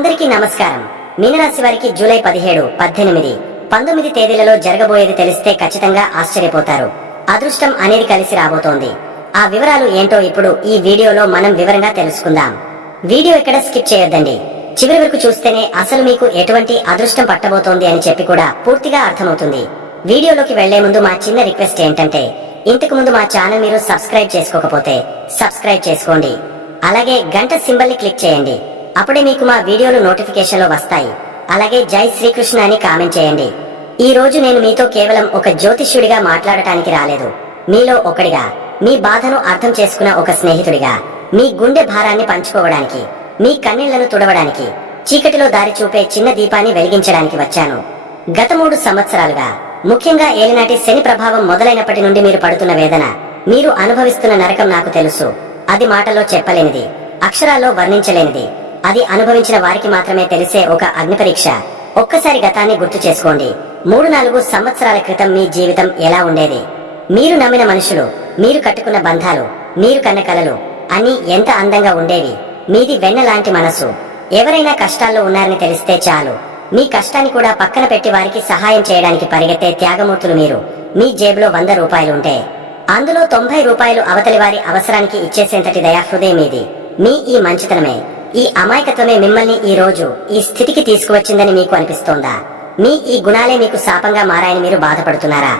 అందరికీ నమస్కారం. మీనరాశి వారికి జూలై 17, 18, 19 తేదీలలో జరగబోయేది తెలిస్తే ఖచ్చితంగా ఆశ్చర్యపోతారు. అదృష్టం అనేది కలిసి రాబోతోంది. ఆ వివరాలు ఏంటో ఇప్పుడు ఈ వీడియోలో మనం వివరంగా తెలుసుకుందాం. వీడియో ఎక్కడ స్కిప్ చేయొద్దండి. చివరి వరకు చూస్తేనే అసలు మీకు ఎటువంటి అదృష్టం పట్టబోతోంది అని చెప్పి కూడా పూర్తిగా అర్థమవుతుంది. వీడియోలోకి వెళ్లే ముందు మా చిన్న రిక్వెస్ట్ ఏంటంటే, ఇంతకు ముందు మా ఛానల్ మీరు సబ్స్క్రైబ్ చేసుకోకపోతే సబ్స్క్రైబ్ చేసుకోండి. అలాగే గంట సింబల్ ని క్లిక్ చేయండి. అప్పుడే మీకు మా వీడియోలు నోటిఫికేషన్లో వస్తాయి. అలాగే జై శ్రీకృష్ణ అని కామెంట్ చేయండి. ఈ రోజు నేను మీతో కేవలం ఒక జ్యోతిష్యుడిగా మాట్లాడటానికి రాలేదు. మీలో ఒకడిగా, మీ బాధను అర్థం చేసుకున్న ఒక స్నేహితుడిగా, మీ గుండె భారాన్ని పంచుకోవడానికి, మీ కన్నీళ్లను తుడవడానికి, చీకటిలో దారి చూపే చిన్న దీపాన్ని వెలిగించడానికి వచ్చాను. గత 3 సంవత్సరాలుగా, ముఖ్యంగా ఏలినాటి శని ప్రభావం మొదలైనప్పటి నుండి మీరు పడుతున్న వేదన, మీరు అనుభవిస్తున్న నరకం నాకు తెలుసు. అది మాటలో చెప్పలేనిది, అక్షరాల్లో వర్ణించలేనిది. అది అనుభవించిన వారికి మాత్రమే తెలిసే ఒక అగ్ని పరీక్ష. ఒక్కసారి గతాన్ని గుర్తు చేసుకోండి. 3-4 సంవత్సరాల క్రితం మీ జీవితం ఎలా ఉండేది? మీరు నమ్మిన మనుషులు, మీరు కట్టుకున్న బంధాలు, మీరు కన్న కలలు అన్నీ ఎంత అందంగా ఉండేవి? మీది వెన్న లాంటి మనసు. ఎవరైనా కష్టాల్లో ఉన్నారని తెలిస్తే చాలు, మీ కష్టాన్ని కూడా పక్కన పెట్టి వారికి సహాయం చేయడానికి పరిగెత్తే త్యాగమూర్తులు మీరు. మీ జేబులో 100 రూపాయలు ఉంటే అందులో 90 రూపాయలు అవతలి వారి అవసరానికి ఇచ్చేసేంతటి దయాహృదయం మీది. మీ ఈ మంచితనమే, ఈ అమాయకత్వమే మిమ్మల్ని ఈ రోజు ఈ స్థితికి తీసుకువచ్చిందని మీకు అనిపిస్తోందా? మీ ఈ గుణాలే మీకు శాపంగా మారాయని మీరు బాధపడుతున్నారా?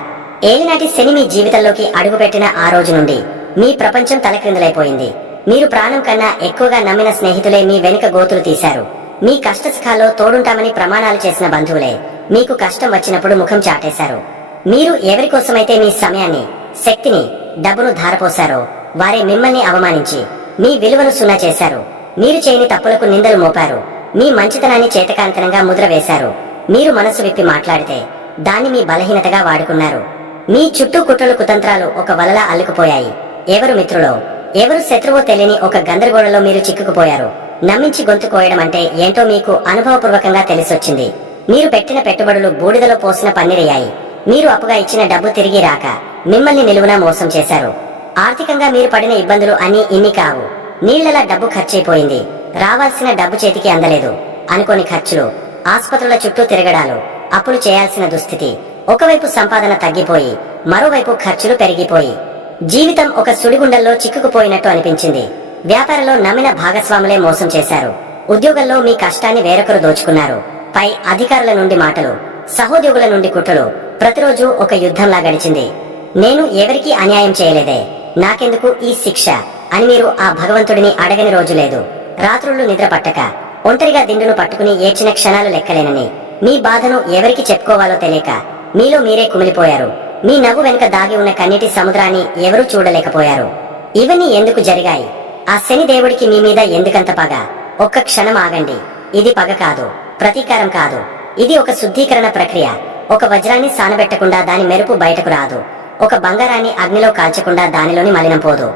ఏలినాటి శని మీ జీవితంలోకి అడుగుపెట్టిన ఆ రోజు నుండి మీ ప్రపంచం తలక్రిందులైపోయింది. మీరు ప్రాణం కన్నా ఎక్కువగా నమ్మిన స్నేహితులే మీ వెనుక గోతులు తీశారు. మీ కష్టసుఖాల్లో తోడుంటామని ప్రమాణాలు చేసిన బంధువులే మీకు కష్టం వచ్చినప్పుడు ముఖం చాటేశారు. మీరు ఎవరికోసమైతే మీ సమయాన్ని, శక్తిని, డబ్బును ధారపోశారో వారే మిమ్మల్ని అవమానించి మీ విలువను సున్నా చేశారు. మీరు చేయని తప్పులకు నిందలు మోపారు. మీ మంచితనాన్ని చేతకాంతనంగా ముద్ర వేశారు. మీరు మనసు విప్పి మాట్లాడితే దాన్ని మీ బలహీనతగా వాడుకున్నారు. మీ చుట్టూ కుట్రలు కుతంత్రాలు ఒక వలలా అల్లుకుపోయాయి. ఎవరు మిత్రులో, ఎవరు శత్రువో తెలియని ఒక గందరగోళంలో మీరు చిక్కుకుపోయారు. నమ్మించి గొంతు కోయడం అంటే ఏంటో మీకు అనుభవపూర్వకంగా తెలిసొచ్చింది. మీరు పెట్టిన పెట్టుబడులు బూడిదలో పోసిన పన్నీరయ్యాయి. మీరు అప్పుగా ఇచ్చిన డబ్బు తిరిగి రాక మిమ్మల్ని నిలువునా మోసం చేశారు. ఆర్థికంగా మీరు పడిన ఇబ్బందులు అన్నీ ఇన్ని కావు. నీళ్లలా డబ్బు ఖర్చయిపోయింది. రావాల్సిన డబ్బు చేతికి అందలేదు. అనుకోని ఖర్చులు, ఆసుపత్రుల చుట్టూ తిరగడాలు, అప్పులు చేయాల్సిన దుస్థితి. ఒకవైపు సంపాదన తగ్గిపోయి మరోవైపు ఖర్చులు పెరిగిపోయి జీవితం ఒక సుడిగుండల్లో చిక్కుకుపోయినట్టు అనిపించింది. వ్యాపారంలో నమ్మిన భాగస్వాములే మోసం చేశారు. ఉద్యోగంలో మీ కష్టాన్ని వేరొకరు దోచుకున్నారు. పై అధికారుల నుండి మాటలు, సహోద్యోగుల నుండి కుట్రలు, ప్రతిరోజు ఒక యుద్ధంలా గడిచింది. నేను ఎవరికీ అన్యాయం చేయలేదే, నాకెందుకు ఈ శిక్ష అని మీరు ఆ భగవంతుడిని అడగని రోజు లేదు. రాత్రుళ్ళు నిద్ర పట్టక, ఒంటరిగా దిండును పట్టుకుని ఏడ్చిన క్షణాలు లెక్కలేనని, మీ బాధను ఎవరికి చెప్పుకోవాలో తెలియక మీలో మీరే కుమిలిపోయారు. మీ నవ్వు వెనుక దాగి ఉన్న కన్నీటి సముద్రాన్ని ఎవరూ చూడలేకపోయారు. ఇవన్నీ ఎందుకు జరిగాయి? ఆ శని దేవుడికి మీ మీద ఎందుకంత పగ? ఒక్క క్షణం ఆగండి. ఇది పగ కాదు, ప్రతీకారం కాదు. ఇది ఒక శుద్ధీకరణ ప్రక్రియ. ఒక వజ్రాన్ని సానబెట్టకుండా దాని మెరుపు బయటకు రాదు. ఒక బంగారాన్ని అగ్నిలో కాల్చకుండా దానిలోని మలినం పోదు.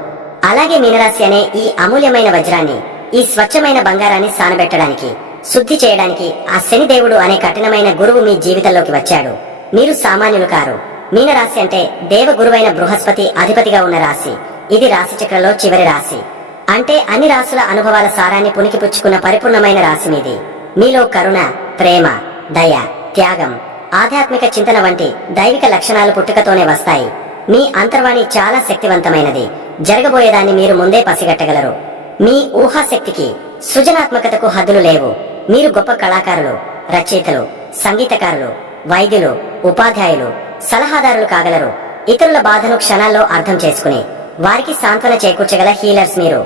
అలాగే మీనరాశి అనే ఈ అమూల్యమైన వజ్రాన్ని, ఈ స్వచ్ఛమైన బంగారాన్ని సానబెట్టడానికి, శుద్ధి చేయడానికి ఆ శని దేవుడు అనే కఠినమైన గురువు మీ జీవితంలోకి వచ్చాడు. మీరు సామాన్యులు కారు. మీనరాశి అంటే దేవ గురువైన బృహస్పతి అధిపతిగా ఉన్న రాశి. ఇది రాశి చక్రంలో చివరి రాశి. అంటే అన్ని రాశుల అనుభవాల సారాన్ని పుణికిపుచ్చుకున్న పరిపూర్ణమైన రాశి మీది. మీలో కరుణ, ప్రేమ, దయ, త్యాగం, ఆధ్యాత్మిక చింతన వంటి దైవిక లక్షణాలు పుట్టుకతోనే వస్తాయి. మీ అంతర్వాణి చాలా శక్తివంతమైనది. జరగబోయేదాన్ని మీరు ముందే పసిగట్టగలరు. మీ ఊహాశక్తికి, సృజనాత్మకతకు హద్దులు లేవు. మీరు గొప్ప కళాకారులు, రచయితలు, సంగీతకారులు, వైద్యులు, ఉపాధ్యాయులు, సలహాదారులు కాగలరు. ఇతరుల బాధను క్షణాల్లో అర్థం చేసుకుని వారికి సాంత్వన చేకూర్చగల హీలర్స్ మీరు.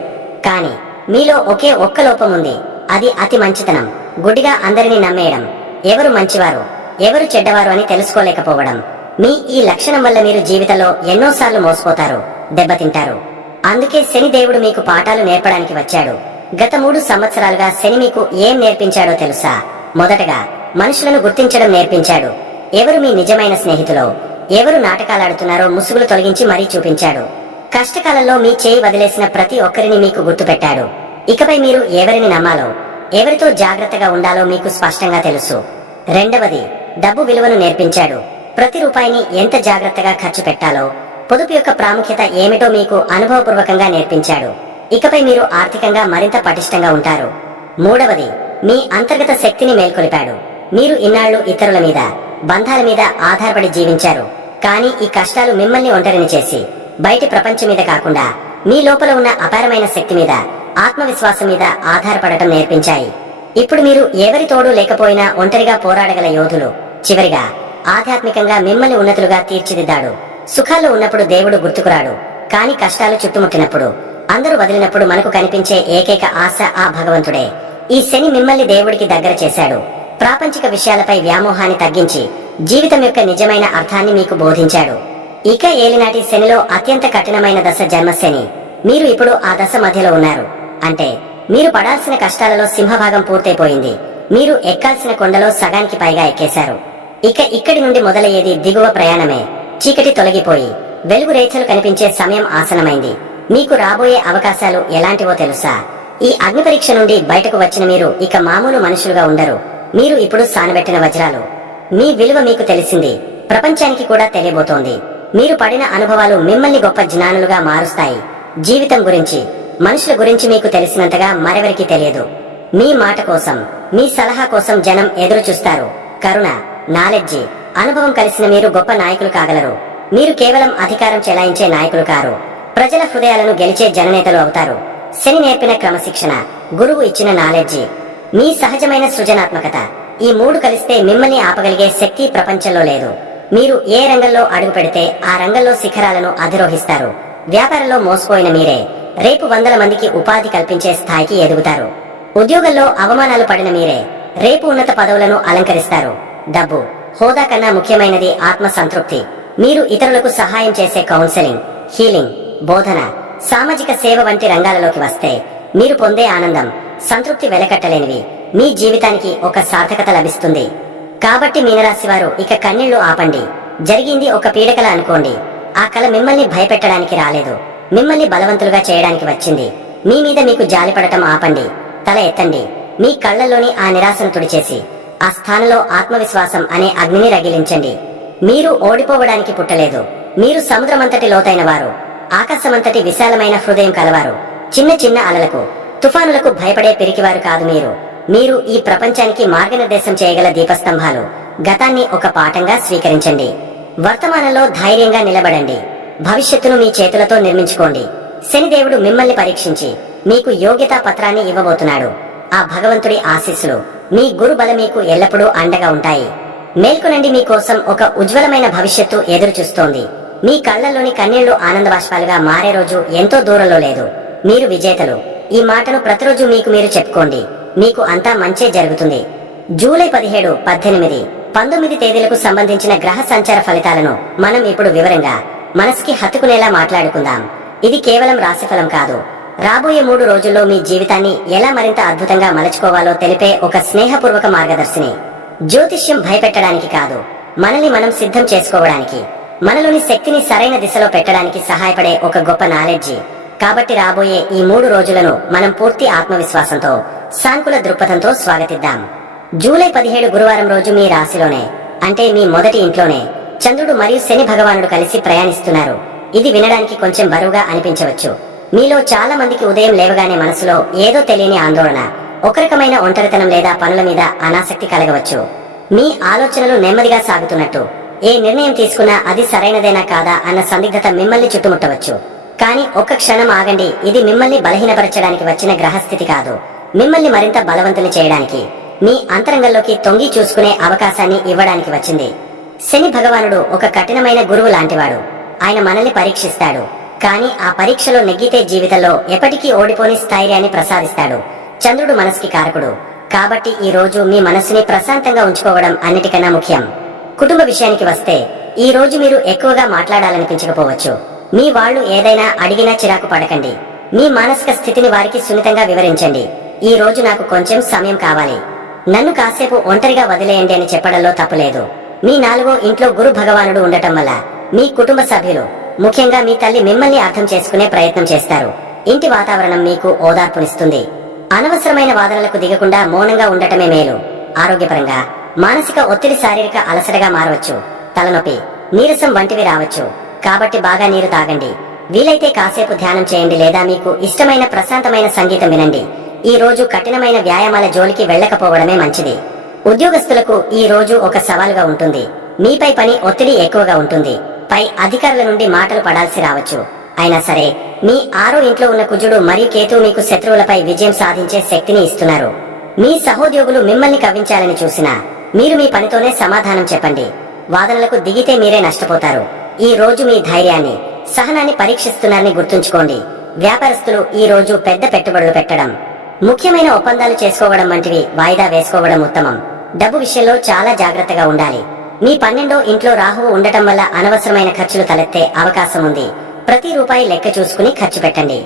కానీ మీలో ఒకే ఒక్క లోపం ఉంది. అది అతి మంచితనం. గుడ్డిగా అందరినీ నమ్మేయడం. ఎవరు మంచివారు, ఎవరు చెడ్డవారు అని తెలుసుకోలేకపోవడం. మీ ఈ లక్షణం వల్ల మీరు జీవితంలో ఎన్నోసార్లు మోసపోతారు, దెబ్బతింటారు. అందుకే శని దేవుడు మీకు పాఠాలు నేర్పడానికి వచ్చాడు. గత 3 సంవత్సరాలుగా శని మీకు ఏం నేర్పించాడో తెలుసా? మొదటగా మనుషులను గుర్తించడం నేర్పించాడు. ఎవరు మీ నిజమైన స్నేహితులో, ఎవరు నాటకాలాడుతున్నారో ముసుగులు తొలగించి మరీ చూపించాడు. కష్టకాలంలో మీ చేయి వదిలేసిన ప్రతి ఒక్కరిని మీకు గుర్తుపెట్టాడు. ఇకపై మీరు ఎవరిని నమ్మాలో, ఎవరితో జాగ్రత్తగా ఉండాలో మీకు స్పష్టంగా తెలుసు. రెండవది, డబ్బు విలువను నేర్పించాడు. ప్రతి రూపాయిని ఎంత జాగ్రత్తగా ఖర్చు పెట్టాలో, పొదుపు యొక్క ప్రాముఖ్యత ఏమిటో మీకు అనుభవపూర్వకంగా నేర్పించాడు. ఇకపై మీరు ఆర్థికంగా మరింత పటిష్టంగా ఉంటారు. మూడవది, మీ అంతర్గత శక్తిని మేల్కొలిపాడు. మీరు ఇన్నాళ్లు ఇతరుల మీద, బంధాల మీద ఆధారపడి జీవించారు. కానీ ఈ కష్టాలు మిమ్మల్ని ఒంటరిని చేసి బయటి ప్రపంచం మీద కాకుండా మీ లోపల ఉన్న అపారమైన శక్తి మీద, ఆత్మవిశ్వాసం మీద ఆధారపడటం నేర్పించాయి. ఇప్పుడు మీరు ఎవరి తోడు లేకపోయినా ఒంటరిగా పోరాడగల యోధులు. చివరిగా ఆధ్యాత్మికంగా మిమ్మల్ని ఉన్నతులుగా తీర్చిదిద్దాడు. సుఖాల్లో ఉన్నప్పుడు దేవుడు గుర్తుకురాడు, కానీ కష్టాలు చుట్టుముట్టినప్పుడు, అందరూ వదిలినప్పుడు మనకు కనిపించే ఏకైక ఆశ ఆ భగవంతుడే. ఈ శని మిమ్మల్ని దేవుడికి దగ్గర చేశాడు. ప్రాపంచిక విషయాలపై వ్యామోహాన్ని తగ్గించి జీవితం యొక్క నిజమైన అర్థాన్ని మీకు బోధించాడు. ఇక ఏలినాటి శనిలో అత్యంత కఠినమైన దశ జన్మశని. మీరు ఇప్పుడు ఆ దశ మధ్యలో ఉన్నారు. అంటే మీరు పడాల్సిన కష్టాలలో సింహభాగం పూర్తయిపోయింది. మీరు ఎక్కాల్సిన కొండలో సగానికి పైగా ఎక్కేశారు. ఇక ఇక్కడి నుండి మొదలయ్యేది దిగువ ప్రయాణమే. చీకటి తొలగిపోయి వెలుగు రేఖలు కనిపించే సమయం ఆసనమైంది. మీకు రాబోయే అవకాశాలు ఎలాంటివో తెలుసా? ఈ అగ్ని పరీక్ష నుండి బయటకు వచ్చిన మీరు ఇక మామూలు మనుషులుగా ఉండరు. మీరు ఇప్పుడు సానబెట్టిన వజ్రాలు. మీ విలువ మీకు తెలిసింది, ప్రపంచానికి కూడా తెలియబోతోంది. మీరు పడిన అనుభవాలు మిమ్మల్ని గొప్ప జ్ఞానులుగా మారుస్తాయి. జీవితం గురించి, మనుషుల గురించి మీకు తెలిసినంతగా మరెవరికి తెలియదు. మీ మాట కోసం, మీ సలహా కోసం జనం ఎదురు చూస్తారు. కరుణ, నాలెడ్జి, అనుభవం కలిసిన మీరు గొప్ప నాయకులు కాగలరు. మీరు కేవలం అధికారం చెలాయించే నాయకులు కారు, ప్రజల హృదయాలను గెలిచే జననేతలు అవుతారు. శని నేర్పిన క్రమశిక్షణ, గురువు ఇచ్చిన నాలెడ్జి, మీ సహజమైన సృజనాత్మకత, ఈ మూడు కలిస్తే మిమ్మల్ని ఆపగలిగే శక్తి ప్రపంచంలో లేదు. మీరు ఏ రంగంలో అడుగు పెడితే ఆ రంగంలో శిఖరాలను అధిరోహిస్తారు. వ్యాపారంలో మోసపోయిన మీరే రేపు వందల మందికి ఉపాధి కల్పించే స్థాయికి ఎదుగుతారు. ఉద్యోగంలో అవమానాలు పడిన మీరే రేపు ఉన్నత పదవులను అలంకరిస్తారు. డబ్బు, హోదా కన్నా ముఖ్యమైనది ఆత్మ సంతృప్తి. మీరు ఇతరులకు సహాయం చేసే కౌన్సెలింగ్, హీలింగ్, బోధన, సామాజిక సేవ వంటి రంగాలలోకి వస్తే మీరు పొందే ఆనందం, సంతృప్తి వెలకట్టలేనివి. మీ జీవితానికి ఒక సార్థకత లభిస్తుంది. కాబట్టి మీనరాశి వారు ఇక కన్నీళ్లు ఆపండి. జరిగింది ఒక పీడకల అనుకోండి. ఆ కల మిమ్మల్ని భయపెట్టడానికి రాలేదు, మిమ్మల్ని బలవంతులుగా చేయడానికి వచ్చింది. మీ మీద మీకు జాలిపడటం ఆపండి. తల ఎత్తండి. మీ కళ్లలోని ఆ నిరాశను తుడిచేసి ఆ స్థానంలో ఆత్మవిశ్వాసం అనే అగ్నిని రగిలించండి. మీరు ఓడిపోవడానికి పుట్టలేదు. మీరు సముద్రమంతటి లోతైన వారు, ఆకాశమంతటి విశాలమైన హృదయం కలవారు. చిన్న చిన్న అలలకు, తుఫానులకు భయపడే పిరికివారు కాదు మీరు. మీరు ఈ ప్రపంచానికి మార్గనిర్దేశం చేయగల దీపస్తంభాలు. గతాన్ని ఒక పాఠంగా స్వీకరించండి. వర్తమానంలో ధైర్యంగా నిలబడండి. భవిష్యత్తును మీ చేతులతో నిర్మించుకోండి. శనిదేవుడు మిమ్మల్ని పరీక్షించి మీకు యోగ్యతా పత్రాన్ని ఇవ్వబోతున్నాడు. ఆ భగవంతుడి ఆశీస్సులు, మీ గురు బల మీకు ఎల్లప్పుడూ అండగా ఉంటాయి. మేల్కొనండి, మీకోసం ఒక ఉజ్వలమైన భవిష్యత్తు ఎదురు చూస్తోంది. మీ కళ్లలోని కన్నీళ్లు ఆనందబాష్పాలుగా మారే రోజు ఎంతో దూరంలో లేదు. మీరు విజేతలు. ఈ మాటను ప్రతిరోజు మీకు మీరు చెప్పుకోండి. మీకు అంతా మంచే జరుగుతుంది. జూలై 17, 18, 19 తేదీలకు సంబంధించిన గ్రహ సంచార ఫలితాలను మనం ఇప్పుడు వివరంగా, మనసుకి హత్తుకునేలా మాట్లాడుకుందాం. ఇది కేవలం రాశిఫలం కాదు. రాబోయే 3 రోజుల్లో మీ జీవితాన్ని ఎలా మరింత అద్భుతంగా మలచుకోవాలో తెలిపే ఒక స్నేహపూర్వక మార్గదర్శిని. జ్యోతిష్యం భయపెట్టడానికి కాదు, మనల్ని మనం సిద్ధం చేసుకోవడానికి, మనలోని శక్తిని సరైన దిశలో పెట్టడానికి సహాయపడే ఒక గొప్ప నాలెడ్జి. కాబట్టి రాబోయే ఈ 3 రోజులను మనం పూర్తి ఆత్మవిశ్వాసంతో, సానుకూల దృక్పథంతో స్వాగతిద్దాం. జూలై 17 గురువారం రోజు మీ రాశిలోనే, అంటే మీ మొదటి ఇంట్లోనే చంద్రుడు మరియు శని భగవానుడు కలిసి ప్రయాణిస్తున్నారు. ఇది వినడానికి కొంచెం బరువుగా అనిపించవచ్చు. మీలో చాలా మందికి ఉదయం లేవగానే మనసులో ఏదో తెలియని ఆందోళన, ఒక రకమైన ఒంటరితనం లేదా పనుల మీద అనాసక్తి కలగవచ్చు. మీ ఆలోచనలు నెమ్మదిగా సాగుతున్నట్టు, ఏ నిర్ణయం తీసుకున్నా అది సరైనదేనా కాదా అన్న సందిగ్ధత మిమ్మల్ని చుట్టుముట్టవచ్చు. కానీ ఒక్క క్షణం ఆగండి. ఇది మిమ్మల్ని బలహీనపరచడానికి వచ్చిన గ్రహస్థితి కాదు, మిమ్మల్ని మరింత బలవంతుని చేయడానికి, మీ అంతరంగంలోకి తొంగి చూసుకునే అవకాశాన్ని ఇవ్వడానికి వచ్చింది. శని భగవానుడు ఒక కఠినమైన గురువు లాంటివాడు. ఆయన మనల్ని పరీక్షిస్తాడు, కానీ ఆ పరీక్షలో నెగ్గితే జీవితంలో ఎప్పటికీ ఓడిపోని స్థైర్యాన్ని ప్రసాదిస్తాడు. చంద్రుడు మనసుకి కారకుడు. కాబట్టి ఈ రోజు మీ మనసుని ప్రశాంతంగా ఉంచుకోవడం అన్నిటికన్నా ముఖ్యం. కుటుంబ విషయానికి వస్తే, ఈ రోజు మీరు ఎక్కువగా మాట్లాడాలనిపించకపోవచ్చు. మీ వాళ్ళు ఏదైనా అడిగినా చిరాకు పడకండి. మీ మానసిక స్థితిని వారికి సున్నితంగా వివరించండి. ఈ రోజు నాకు కొంచెం సమయం కావాలి, నన్ను కాసేపు ఒంటరిగా వదిలేయండి అని చెప్పడంలో తప్పులేదు. మీ 4వ ఇంట్లో గురు భగవానుడు ఉండటం వల్ల మీ కుటుంబ సభ్యులు, ముఖ్యంగా మీ తల్లి మిమ్మల్ని అర్థం చేసుకునే ప్రయత్నం చేస్తారు. ఇంటి వాతావరణం మీకు ఓదార్పునిస్తుంది. అనవసరమైన వాదనలకు దిగకుండా మౌనంగా ఉండటమే మేలు. ఆరోగ్యపరంగా మానసిక ఒత్తిడి శారీరక అలసటగా మారవచ్చు. తలనొప్పి, నీరసం వంటివి రావచ్చు. కాబట్టి బాగా నీరు తాగండి. వీలైతే కాసేపు ధ్యానం చేయండి లేదా మీకు ఇష్టమైన ప్రశాంతమైన సంగీతం వినండి. ఈ రోజు కఠినమైన వ్యాయామాల జోలికి వెళ్ళకపోవడమే మంచిది. ఉద్యోగస్తులకు ఈ రోజు ఒక సవాలుగా ఉంటుంది. మీపై పని ఒత్తిడి ఎక్కువగా ఉంటుంది. పై అధికారుల నుండి మాటలు పడాల్సి రావచ్చు. అయినా సరే మీ 6వ ఇంట్లో ఉన్న కుజుడు మరియు కేతువు మీకు శత్రువులపై విజయం సాధించే శక్తిని ఇస్తున్నారు. మీ సహోద్యోగులు మిమ్మల్ని కవ్వించాలని చూసినా మీరు మీ పనితోనే సమాధానం చెప్పండి. వాదనలకు దిగితే మీరే నష్టపోతారు. ఈ రోజు మీ ధైర్యాన్ని, సహనాన్ని పరీక్షిస్తున్నారని గుర్తుంచుకోండి. వ్యాపారస్తులు ఈ రోజు పెద్ద పెట్టుబడులు పెట్టడం, ముఖ్యమైన ఒప్పందాలు చేసుకోవడం వంటివి వాయిదా వేసుకోవడం ఉత్తమం. డబ్బు విషయంలో చాలా జాగ్రత్తగా ఉండాలి. మీ 12వ ఇంట్లో రాహువు ఉండటం వల్ల అనవసరమైన ఖర్చులు తలెత్తే అవకాశం ఉంది. ప్రతి రూపాయి లెక్క చూసుకుని ఖర్చు పెట్టండి.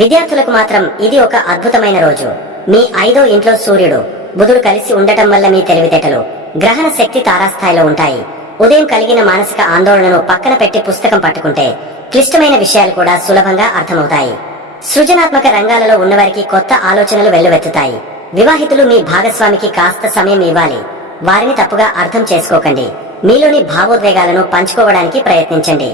విద్యార్థులకు మాత్రం ఇది ఒక అద్భుతమైన రోజు. మీ 5వ ఇంట్లో సూర్యుడు, బుధుడు కలిసి ఉండటం వల్ల మీ తెలివితేటలు, గ్రహణ శక్తి తారాస్థాయిలో ఉంటాయి. ఉదయం కలిగిన మానసిక ఆందోళనను పక్కన పెట్టి పుస్తకం పట్టుకుంటే క్లిష్టమైన విషయాలు కూడా సులభంగా అర్థమవుతాయి. సృజనాత్మక రంగాలలో ఉన్నవారికి కొత్త ఆలోచనలు వెల్లువెత్తుతాయి. వివాహితులు మీ భాగస్వామికి కాస్త సమయం ఇవ్వాలి. వారిని తప్పుగా అర్థం చేసుకోకండి. మీలోని భావోద్వేగాలను పంచుకోవడానికి ప్రయత్నించండి.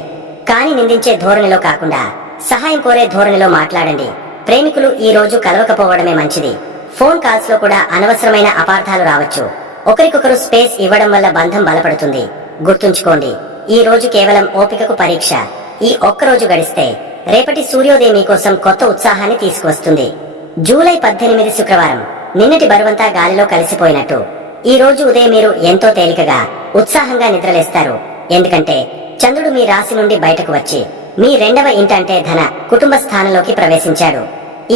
కానీ నిందించే ధోరణిలో కాకుండా సహాయం కోరే ధోరణిలో మాట్లాడండి. ప్రేమికులు ఈ రోజు కలవకపోవడమే మంచిది. ఫోన్ కాల్స్ లో కూడా అనవసరమైన అపార్థాలు రావచ్చు. ఒకరికొకరు స్పేస్ ఇవ్వడం వల్ల బంధం బలపడుతుంది. గుర్తుంచుకోండి, ఈ రోజు కేవలం ఓపికకు పరీక్ష. ఈ ఒక్కరోజు గడిస్తే రేపటి సూర్యోదయం మీకోసం కొత్త ఉత్సాహాన్ని తీసుకువస్తుంది. జూలై 18 శుక్రవారం. నిన్నటి బరువంతా గాలిలో కలిసిపోయినట్టు ఈ రోజు ఉదయం మీరు ఎంతో తేలికగా, ఉత్సాహంగా నిద్రలేస్తారు. ఎందుకంటే చంద్రుడు మీ రాశి నుండి బయటకు వచ్చి మీ 2వ ఇంట అంటే ధన, కుటుంబ స్థానంలోకి ప్రవేశించాడు.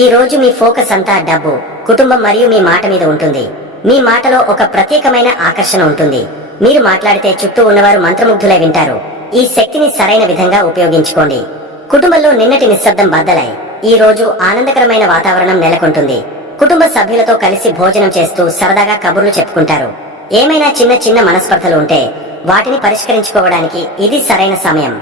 ఈ రోజు మీ ఫోకస్ అంతా డబ్బు, కుటుంబం మరియు మీ మాట మీద ఉంటుంది. మీ మాటలో ఒక ప్రత్యేకమైన ఆకర్షణ ఉంటుంది. మీరు మాట్లాడితే చుట్టూ ఉన్నవారు మంత్రముగ్ధులై వింటారు. ఈ శక్తిని సరైన విధంగా ఉపయోగించుకోండి. కుటుంబంలో నిన్నటి నిశ్శబ్దం బద్దలై ఈ రోజు ఆనందకరమైన వాతావరణం నెలకొంటుంది. కుటుంబ సభ్యులతో కలిసి భోజనం చేస్తూ సరదాగా కబుర్లు చెప్పుకుంటారు. ఏమైనా చిన్న చిన్న మనస్పర్ధలు ఉంటే వాటిని పరిష్కరించుకోవడానికి ఇది సరైన సమయం.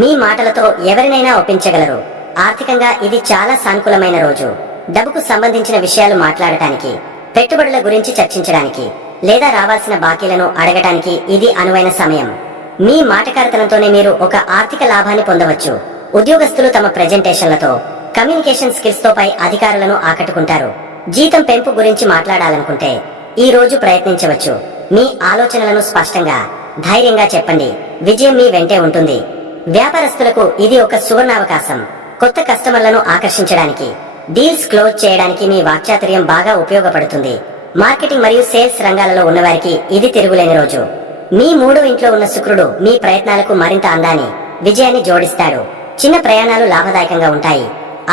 మీ మాటలతో ఎవరినైనా ఒప్పించగలరు. ఆర్థికంగా ఇది చాలా సానుకూలమైన రోజు. డబ్బుకు సంబంధించిన విషయాలు మాట్లాడటానికి, పెట్టుబడుల గురించి చర్చించడానికి లేదా రావాల్సిన బాకీలను అడగటానికి ఇది అనువైన సమయం. మీ మాటకారితనంతోనే మీరు ఒక ఆర్థిక లాభాన్ని పొందవచ్చు. ఉద్యోగస్తులు తమ ప్రెజెంటేషన్లతో, కమ్యూనికేషన్ స్కిల్స్ తో పై అధికారులను ఆకట్టుకుంటారు. జీతం పెంపు గురించి మాట్లాడాలనుకుంటే ఈ రోజు ప్రయత్నించవచ్చు. మీ ఆలోచనలను స్పష్టంగా, ధైర్యంగా చెప్పండి. విజయం మీ వెంటే ఉంటుంది. వ్యాపారస్తులకు ఇది ఒక సువర్ణావకాశం. కొత్త కస్టమర్లను ఆకర్షించడానికి, డీల్స్ క్లోజ్ చేయడానికి మీ వాక్చాతుర్యం బాగా ఉపయోగపడుతుంది. మార్కెటింగ్ మరియు సేల్స్ రంగాలలో ఉన్నవారికి ఇది తిరుగులేని రోజు. మీ 3వ ఇంట్లో ఉన్న శుక్రుడు మీ ప్రయత్నాలకు మరింత అందాన్ని, విజయాన్ని జోడిస్తాడు. చిన్న ప్రయాణాలు లాభదాయకంగా ఉంటాయి.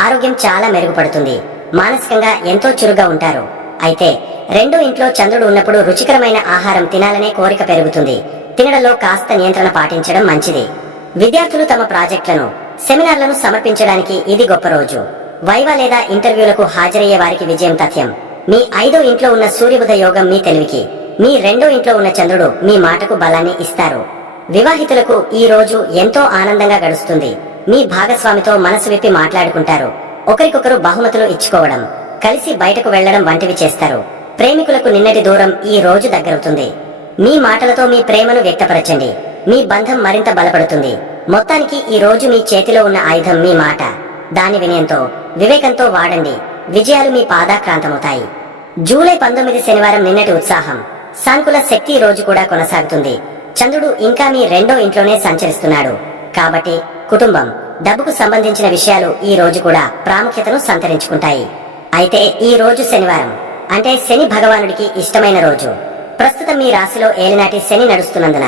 ఆరోగ్యం చాలా మెరుగుపడుతుంది. మానసికంగా ఎంతో చురుగ్గా ఉంటారు. అయితే 2వ ఇంట్లో చంద్రుడు ఉన్నప్పుడు రుచికరమైన ఆహారం తినాలనే కోరిక పెరుగుతుంది. తినడంలో కాస్త నియంత్రణ పాటించడం మంచిది. విద్యార్థులు తమ ప్రాజెక్టులను, సెమినార్లను సమర్పించడానికి ఇది గొప్ప రోజు. వైవా లేదా ఇంటర్వ్యూలకు హాజరయ్యే వారికి విజయం తథ్యం. మీ 5వ ఇంట్లో ఉన్న సూర్యబుధ యోగం మీ తెలివికి, మీ 2వ ఇంట్లో ఉన్న చంద్రుడు మీ మాటకు బలాన్ని ఇస్తారు. వివాహితులకు ఈ రోజు ఎంతో ఆనందంగా గడుస్తుంది. మీ భాగస్వామితో మనసు విప్పి మాట్లాడుకుంటారు. ఒకరికొకరు బహుమతులు ఇచ్చుకోవడం, కలిసి బయటకు వెళ్లడం వంటివి చేస్తారు. ప్రేమికులకు నిన్నటి దూరం ఈ రోజు దగ్గరవుతుంది. మీ మాటలతో మీ ప్రేమను వ్యక్తపరచండి. మీ బంధం మరింత బలపడుతుంది. మొత్తానికి ఈ రోజు మీ చేతిలో ఉన్న ఆయుధం మీ మాట. దాని వినయంతో, వివేకంతో వాడండి. విజయాలు మీ పాదాక్రాంతమవుతాయి. జూలై 19 శనివారం. నిన్నటి ఉత్సాహం, సానుకూల శక్తి ఈ రోజు కూడా కొనసాగుతుంది. చంద్రుడు ఇంకా మీ 2వ ఇంట్లోనే సంచరిస్తున్నాడు. కాబట్టి కుటుంబం, డబ్బుకు సంబంధించిన విషయాలు ఈ రోజు కూడా ప్రాముఖ్యతను సంతరించుకుంటాయి. అయితే ఈ రోజు శనివారం అంటే శని భగవానుడికి ఇష్టమైన రోజు. ప్రస్తుతం మీ రాశిలో ఏలినాటి శని నడుస్తున్నందున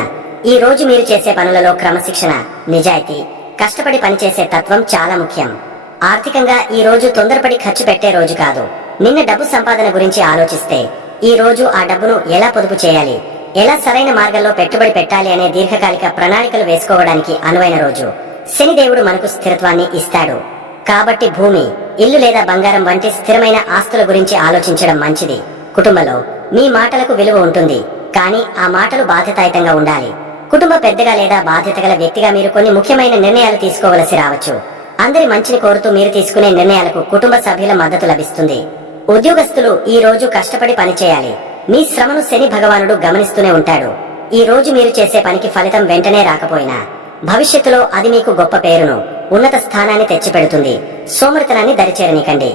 ఈ రోజు మీరు చేసే పనులలో క్రమశిక్షణ, నిజాయితీ, కష్టపడి పనిచేసే తత్వం చాలా ముఖ్యం. ఆర్థికంగా ఈ రోజు తొందరపడి ఖర్చు పెట్టే రోజు కాదు. నిన్న డబ్బు సంపాదన గురించి ఆలోచిస్తే ఈ రోజు ఆ డబ్బును ఎలా పొదుపు చేయాలి, ఎలా సరైన మార్గంలో పెట్టుబడి పెట్టాలి అనే దీర్ఘకాలిక ప్రణాళికలు వేసుకోవడానికి అనువైన రోజు. శనిదేవుడు మనకు స్థిరత్వాన్ని ఇస్తాడు. కాబట్టి భూమి, ఇల్లు లేదా బంగారం వంటి స్థిరమైన ఆస్తుల గురించి ఆలోచించడం మంచిది. కుటుంబంలో మీ మాటలకు విలువ ఉంటుంది, కానీ ఆ మాటలు బాధ్యతాయుతంగా ఉండాలి. కుటుంబ పెద్దగా లేదా బాధ్యత గల వ్యక్తిగా మీరు కొన్ని ముఖ్యమైన నిర్ణయాలు తీసుకోవలసి రావచ్చు. అందరి మంచిని కోరుతూ మీరు తీసుకునే నిర్ణయాలకు కుటుంబ సభ్యుల మద్దతు లభిస్తుంది. ఉద్యోగస్తులు ఈ రోజు కష్టపడి పనిచేయాలి. మీ శ్రమను శని భగవానుడు గమనిస్తూనే ఉంటాడు. ఈ రోజు మీరు చేసే పనికి ఫలితం వెంటనే రాకపోయినా భవిష్యత్తులో అది మీకు గొప్ప పేరును, ఉన్నత స్థానాన్ని తెచ్చిపెడుతుంది. సోమరితనాన్ని దరిచేరనికండి.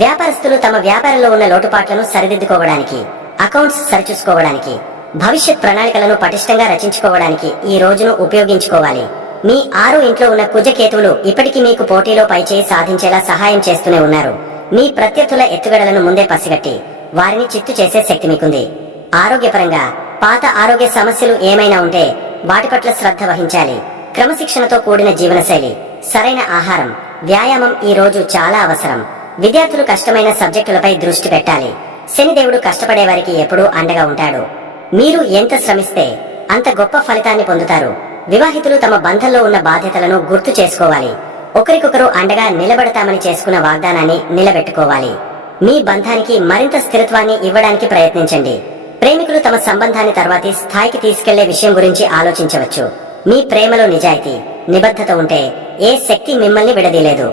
వ్యాపారస్తులు తమ వ్యాపారంలో ఉన్న లోటుపాట్లను సరిదిద్దుకోవడానికి, అకౌంట్స్ సరిచూసుకోవడానికి, భవిష్యత్ ప్రణాళికలను పటిష్టంగా రచించుకోవడానికి ఈ రోజును ఉపయోగించుకోవాలి. మీ 6వ ఇంట్లో ఉన్న కుజకేతువులు ఇప్పటికీ మీకు పోటీలో పైచేయి సాధించేలా సహాయం చేస్తూనే ఉన్నారు. మీ ప్రత్యర్థుల ఎత్తుగడలను ముందే పసిగట్టి వారిని చిత్తు చేసే శక్తి మీకుంది. ఆరోగ్యపరంగా పాత ఆరోగ్య సమస్యలు ఏమైనా ఉంటే వాటి పట్ల శ్రద్ధ వహించాలి. క్రమశిక్షణతో కూడిన జీవనశైలి, సరైన ఆహారం, వ్యాయామం ఈ రోజు చాలా అవసరం. విద్యార్థులు కష్టమైన సబ్జెక్టులపై దృష్టి పెట్టాలి. శనిదేవుడు కష్టపడే వారికి ఎప్పుడూ అండగా ఉంటాడు. మీరు ఎంత శ్రమిస్తే అంత గొప్ప ఫలితాన్ని పొందుతారు. వివాహితులు తమ బంధంలో ఉన్న బాధ్యతలను గుర్తు చేసుకోవాలి. ఒకరికొకరు అండగా నిలబడతామని చేసుకున్న వాగ్దానాన్ని నిలబెట్టుకోవాలి. మీ బంధానికి మరింత స్థిరత్వాన్ని ఇవ్వడానికి ప్రయత్నించండి. ప్రేమికులు తమ సంబంధాన్ని తర్వాతి స్థాయికి తీసుకెళ్లే విషయం గురించి ఆలోచించవచ్చు. మీ ప్రేమలో నిజాయితీ, నిబద్ధత ఉంటే ఏ శక్తి మిమ్మల్ని విడదీయలేదు.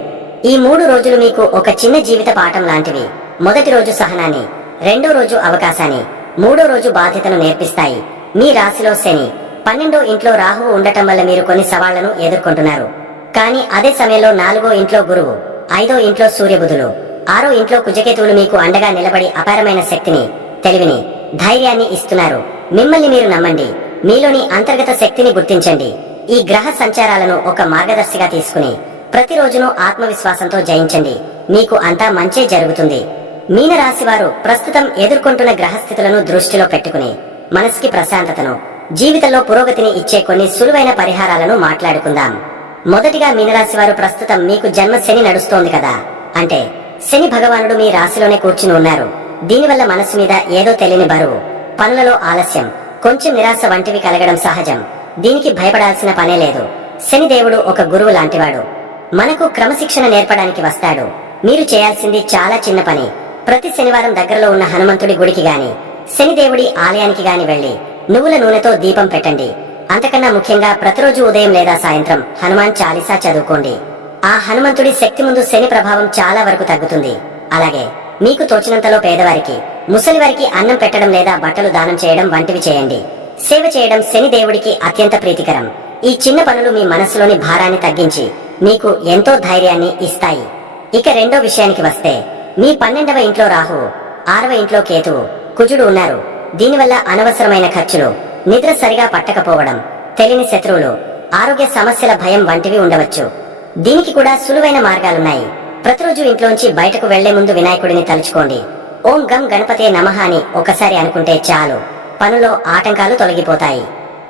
ఈ 3 రోజులు మీకు ఒక చిన్న జీవిత పాఠం లాంటివి. మొదటి రోజు సహనాన్ని, రెండో రోజు అవకాశాన్ని, 3వ రోజు బాధ్యతను నేర్పిస్తాయి. మీ రాశిలో శని, 12వ ఇంట్లో రాహువు ఉండటం వల్ల మీరు కొన్ని సవాళ్లను ఎదుర్కొంటున్నారు. కానీ అదే సమయంలో 4వ ఇంట్లో గురువు, 5వ ఇంట్లో సూర్యబుధులు, 6వ ఇంట్లో కుజకేతువులు మీకు అండగా నిలబడి అపారమైన శక్తిని, తెలివిని, ధైర్యాన్ని ఇస్తున్నారు. మిమ్మల్ని మీరు నమ్మండి. మీలోని అంతర్గత శక్తిని గుర్తించండి. ఈ గ్రహ సంచారాలను ఒక మార్గదర్శిగా తీసుకుని ప్రతిరోజును ఆత్మవిశ్వాసంతో జయించండి. మీకు అంతా మంచే జరుగుతుంది. మీనరాశి వారు ప్రస్తుతం ఎదుర్కొంటున్న గ్రహస్థితులను దృష్టిలో పెట్టుకుని మనసుకి ప్రశాంతతను, జీవితంలో పురోగతిని ఇచ్చే కొన్ని సులువైన పరిహారాలను మాట్లాడుకుందాం. మొదటిగా మీనరాశి వారు ప్రస్తుతం మీకు జన్మ శని నడుస్తోంది కదా, అంటే శని భగవానుడు మీ రాశిలోనే కూర్చుని ఉన్నారు. దీనివల్ల మనసు మీద ఏదో తెలియని బరువు, పనులలో ఆలస్యం, కొంచెం నిరాశ వంటివి కలగడం సహజం. దీనికి భయపడాల్సిన పనే లేదు. శనిదేవుడు ఒక గురువు లాంటివాడు. మనకు క్రమశిక్షణ నేర్పడానికి వస్తాడు. మీరు చేయాల్సింది చాలా చిన్న పని. ప్రతి శనివారం దగ్గరలో ఉన్న హనుమంతుడి గుడికి గాని, శనిదేవుడి ఆలయానికి గాని వెళ్లి నువ్వుల నూనెతో దీపం పెట్టండి. అంతకన్నా ముఖ్యంగా ప్రతిరోజు ఉదయం లేదా సాయంత్రం హనుమాన్ చాలీసా చదువుకోండి. ఆ హనుమంతుడి శక్తి ముందు శని ప్రభావం చాలా వరకు తగ్గుతుంది. అలాగే మీకు తోచినంతలో పేదవారికి, ముసలివారికి అన్నం పెట్టడం లేదా బట్టలు దానం చేయడం వంటివి చేయండి. సేవ చేయడం శని దేవుడికి అత్యంత ప్రీతికరం. ఈ చిన్న పనులు మీ మనసులోని భారాన్ని తగ్గించి మీకు ఎంతో ధైర్యాన్ని ఇస్తాయి. ఇక రెండో విషయానికి వస్తే, మీ 12వ ఇంట్లో రాహువు, 6వ ఇంట్లో కేతువు, కుజుడు ఉన్నారు. దీనివల్ల అనవసరమైన ఖర్చులు, నిద్ర సరిగా పట్టకపోవడం, తెలియని శత్రువులు, ఆరోగ్య సమస్యల భయం వంటివి ఉండవచ్చు. దీనికి కూడా సులువైన మార్గాలున్నాయి. ప్రతిరోజు ఇంట్లోంచి బయటకు వెళ్లే ముందు వినాయకుడిని తలుచుకోండి. ఓం గం గణపతే నమః అని ఒకసారి అనుకుంటే చాలు, పనులో ఆటంకాలు తొలగిపోతాయి.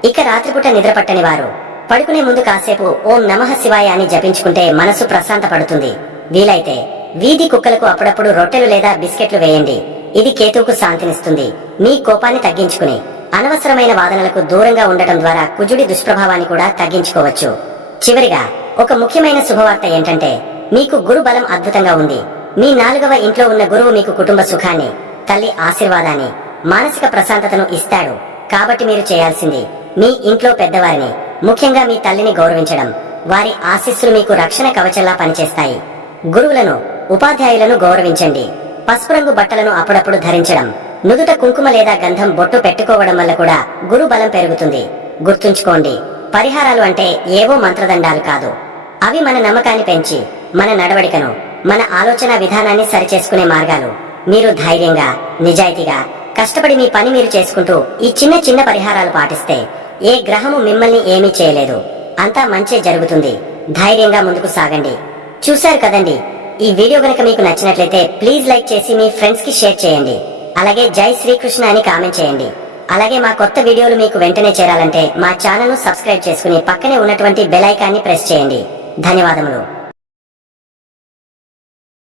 ఇక రాత్రిపూట నిద్రపట్టని వారు పడుకునే ముందు కాసేపు ఓం నమః శివాయ అని జపించుకుంటే మనసు ప్రశాంతపడుతుంది. వీలైతే వీధి కుక్కలకు అప్పుడప్పుడు రొట్టెలు లేదా బిస్కెట్లు వేయండి. ఇది కేతువుకు శాంతినిస్తుంది. మీ కోపాన్ని తగ్గించుకుని అనవసరమైన వాదనలకు దూరంగా ఉండటం ద్వారా కుజుడి దుష్ప్రభావాన్ని కూడా తగ్గించుకోవచ్చు. చివరిగా ఒక ముఖ్యమైన శుభవార్త ఏంటంటే, మీకు గురు బలం అద్భుతంగా ఉంది. మీ 4వ ఇంట్లో ఉన్న గురువు మీకు కుటుంబ సుఖాన్ని, తల్లి ఆశీర్వాదాన్ని, మానసిక ప్రశాంతతను ఇస్తాడు. కాబట్టి మీరు చేయాల్సింది మీ ఇంట్లో పెద్దవారిని, ముఖ్యంగా మీ తల్లిని గౌరవించడం. వారి ఆశీస్సులు మీకు రక్షణ కవచంలా పనిచేస్తాయి. గురువులను, ఉపాధ్యాయులను గౌరవించండి. పసుపు రంగు బట్టలను అప్పుడప్పుడు ధరించడం, నుదుట కుంకుమ లేదా గంధం బొట్టు పెట్టుకోవడం వల్ల కూడా గురు బలం పెరుగుతుంది. గుర్తుంచుకోండి, పరిహారాలు అంటే ఏవో మంత్రదండాలు కాదు. అవి మన నమ్మకాన్ని పెంచి మన నడవడికను, మన ఆలోచన విధానాన్ని సరిచేసుకునే మార్గాలు. మీరు ధైర్యంగా, నిజాయితీగా కష్టపడి మీ పని మీరు చేసుకుంటూ ఈ చిన్న చిన్న పరిహారాలు పాటిస్తే ఏ గ్రహము మిమ్మల్ని ఏమీ చేయలేదు. అంతా మంచే జరుగుతుంది. ధైర్యంగా ముందుకు సాగండి. చూశారు కదండి, ఈ వీడియో గనక మీకు నచ్చినట్లయితే ప్లీజ్ లైక్ చేసి మీ ఫ్రెండ్స్ కి షేర్ చేయండి. అలాగే జై శ్రీకృష్ణ అని కామెంట్ చేయండి. అలాగే మా కొత్త వీడియోలు మీకు వెంటనే చేరాలంటే మా ఛానల్ ను సబ్స్క్రైబ్ చేసుకుని పక్కనే ఉన్నటువంటి బెల్ ఐకాన్ని ప్రెస్ చేయండి. ధన్యవాదములు.